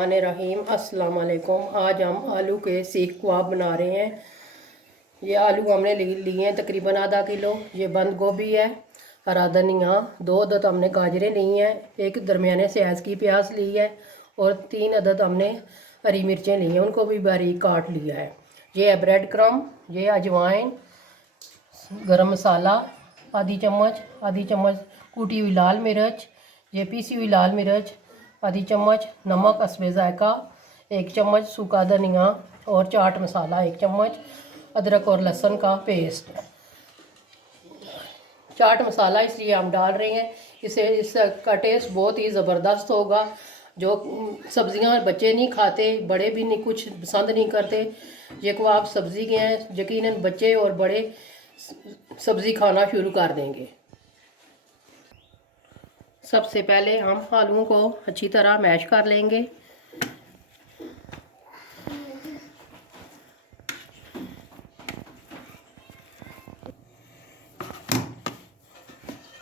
बिस्मिल्लाहिर्रहमानिर्रहीम। अस्सलाम वालेकुम। आज हम आलू के सीख कबाब बना रहे हैं। ये आलू हमने लिए हैं तकरीबन आधा किलो। ये बंद गोभी है, हरा धनिया, 2 अदद हमने गाजरें ली हैं, एक दरमियाने साइज़ की प्याज ली है और 3 अदद हमने हरी मिर्चें ली हैं, उनको भी बारीक काट लिया है। ये है ब्रेड क्रम, ये अजवाइन, गरम मसाला आधी चम्मच कूटी हुई लाल मिर्च, ये पीसी हुई लाल मिर्च आधी चम्मच, नमक हस्बे ज़ायक़ा 1 चम्मच, सूखा धनिया और चाट मसाला 1 चम्मच, अदरक और लहसुन का पेस्ट। चाट मसाला इसलिए हम डाल रहे हैं, इसका टेस्ट बहुत ही ज़बरदस्त होगा। जो सब्ज़ियां बच्चे नहीं खाते, बड़े भी नहीं कुछ पसंद नहीं करते, ये कबाब सब्ज़ी के हैं, यकीनन बच्चे और बड़े सब्ज़ी खाना शुरू कर देंगे। सबसे पहले हम आलूओं को अच्छी तरह मैश कर लेंगे।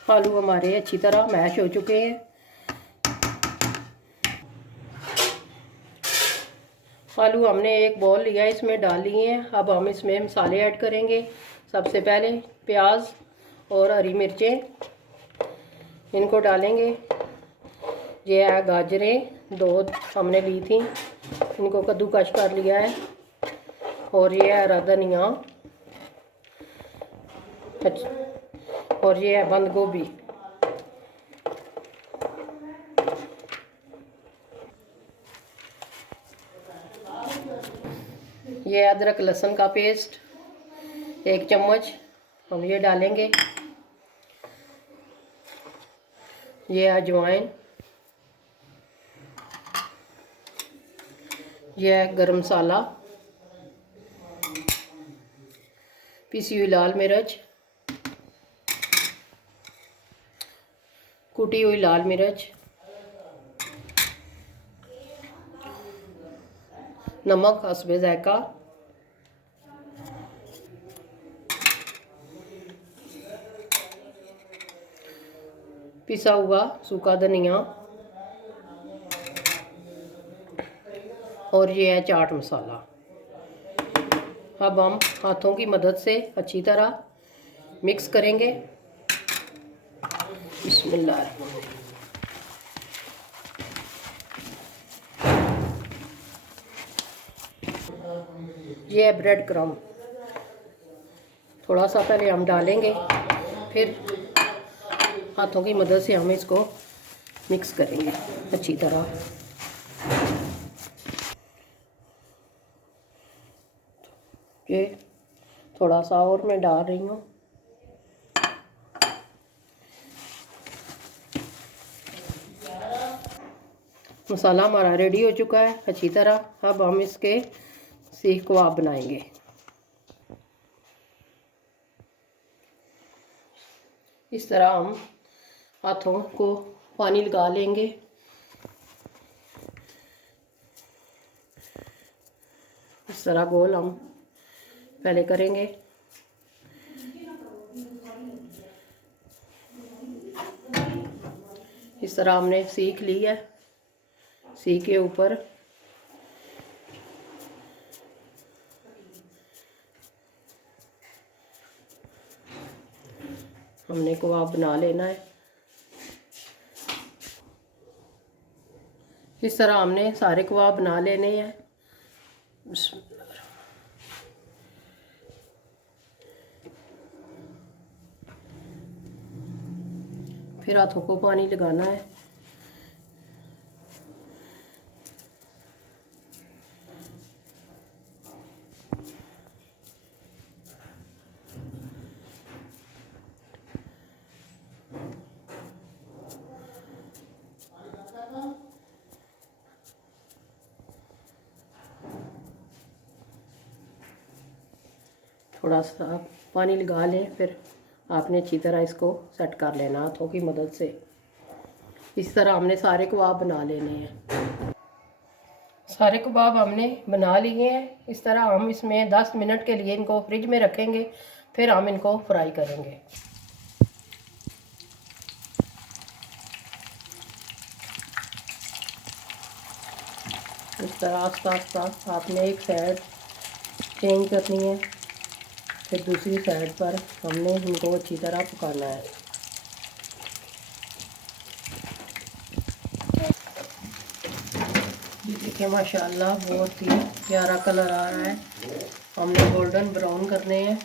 आलू हमारे अच्छी तरह मैश हो चुके हैं। आलू हमने एक बॉल लिया, इसमें डाल लिए हैं। अब हम इसमें मसाले ऐड करेंगे। सबसे पहले प्याज और हरी मिर्चें, इनको डालेंगे। ये है गाजरें, 2 हमने ली थी, इनको कद्दूकश कर लिया है। और ये है हरा धनिया और ये है बंद गोभी। ये अदरक लहसुन का पेस्ट 1 चम्मच हम ये डालेंगे। ये अजवाइन, यह है गरम मसाला, पिसी हुई लाल मिर्च, कुटी हुई लाल मिर्च, नमक हस्बे ज़ायक़ा, पिसा हुआ सूखा धनिया और ये है चाट मसाला। अब हम हाथों की मदद से अच्छी तरह मिक्स करेंगे। बिस्मिल्लाह। ये है ब्रेड क्रम, थोड़ा सा पहले हम डालेंगे, फिर हाथों की मदद से हम इसको मिक्स करेंगे अच्छी तरह। ये थोड़ा सा और मैं डाल रही हूँ। मसाला हमारा रेडी हो चुका है अच्छी तरह। अब हम इसके सीख कबाब बनाएंगे। इस तरह हम हाथों को पानी लगा लेंगे। इस तरह गोल हम पहले करेंगे। इस तरह हमने सीख ली है। सीख के ऊपर हमने कबाब बना लेना है। इस तरह हमने सारे कबाब बना लेने हैं। फिर हाथों को पानी लगाना है। थोड़ा सा पानी लगा लें, फिर आपने अच्छी तरह इसको सेट कर लेना हाथों की मदद से। इस तरह हमने सारे कबाब बना लेने हैं। सारे कबाब हमने बना लिए हैं। इस तरह हम इसमें 10 मिनट के लिए इनको फ्रिज में रखेंगे, फिर हम इनको फ्राई करेंगे। इस तरह आस्ता आस्ता आपने एक साइड चेंज करनी है, फिर दूसरी साइड पर हमने इनको अच्छी तरह पकाना है। देखिए माशाल्लाह बहुत ही प्यारा कलर आ रहा है। हमने गोल्डन ब्राउन करने हैं।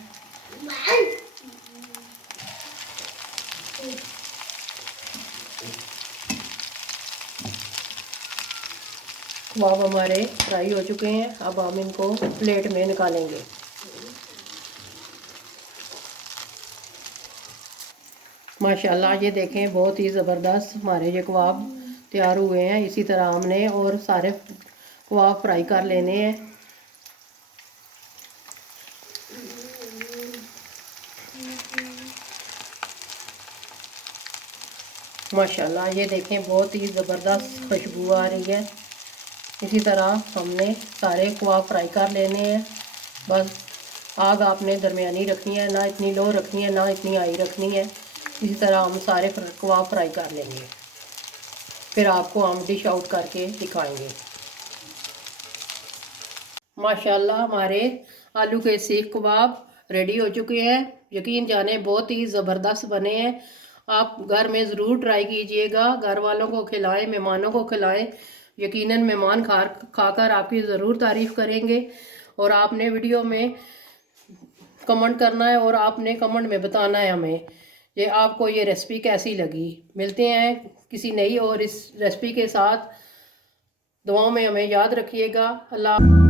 कबाब हमारे फ्राई हो चुके हैं। अब हम इनको प्लेट में निकालेंगे। माशाल्लाह ये देखें बहुत ही ज़बरदस्त हमारे ये कबाब तैयार हुए हैं। इसी तरह हमने और सारे कबाब फ्राई कर लेने हैं। माशाल्लाह ये देखें बहुत ही ज़बरदस्त खुशबू आ रही है। इसी तरह हमने सारे कबाब फ्राई कर लेने हैं। बस आग आपने दरमियानी रखनी है, ना इतनी लो रखनी है ना इतनी हाई रखनी है। इसी तरह हम सारे कबाब फ्राई कर लेंगे, फिर आपको हम डिश आउट करके दिखाएंगे। माशाल्लाह हमारे आलू के सीख कबाब रेडी हो चुके हैं। यकीन जाने बहुत ही ज़बरदस्त बने हैं। आप घर में ज़रूर ट्राई कीजिएगा, घर वालों को खिलाएं, मेहमानों को खिलाएं। यकीनन मेहमान खाकर आपकी ज़रूर तारीफ़ करेंगे। और आपने वीडियो में कमेंट करना है और आपने कमेंट में बताना है हमें ये आपको ये रेसिपी कैसी लगी। मिलते हैं किसी नई और इस रेसिपी के साथ। दुआओं में हमें याद रखिएगा। अल्लाह।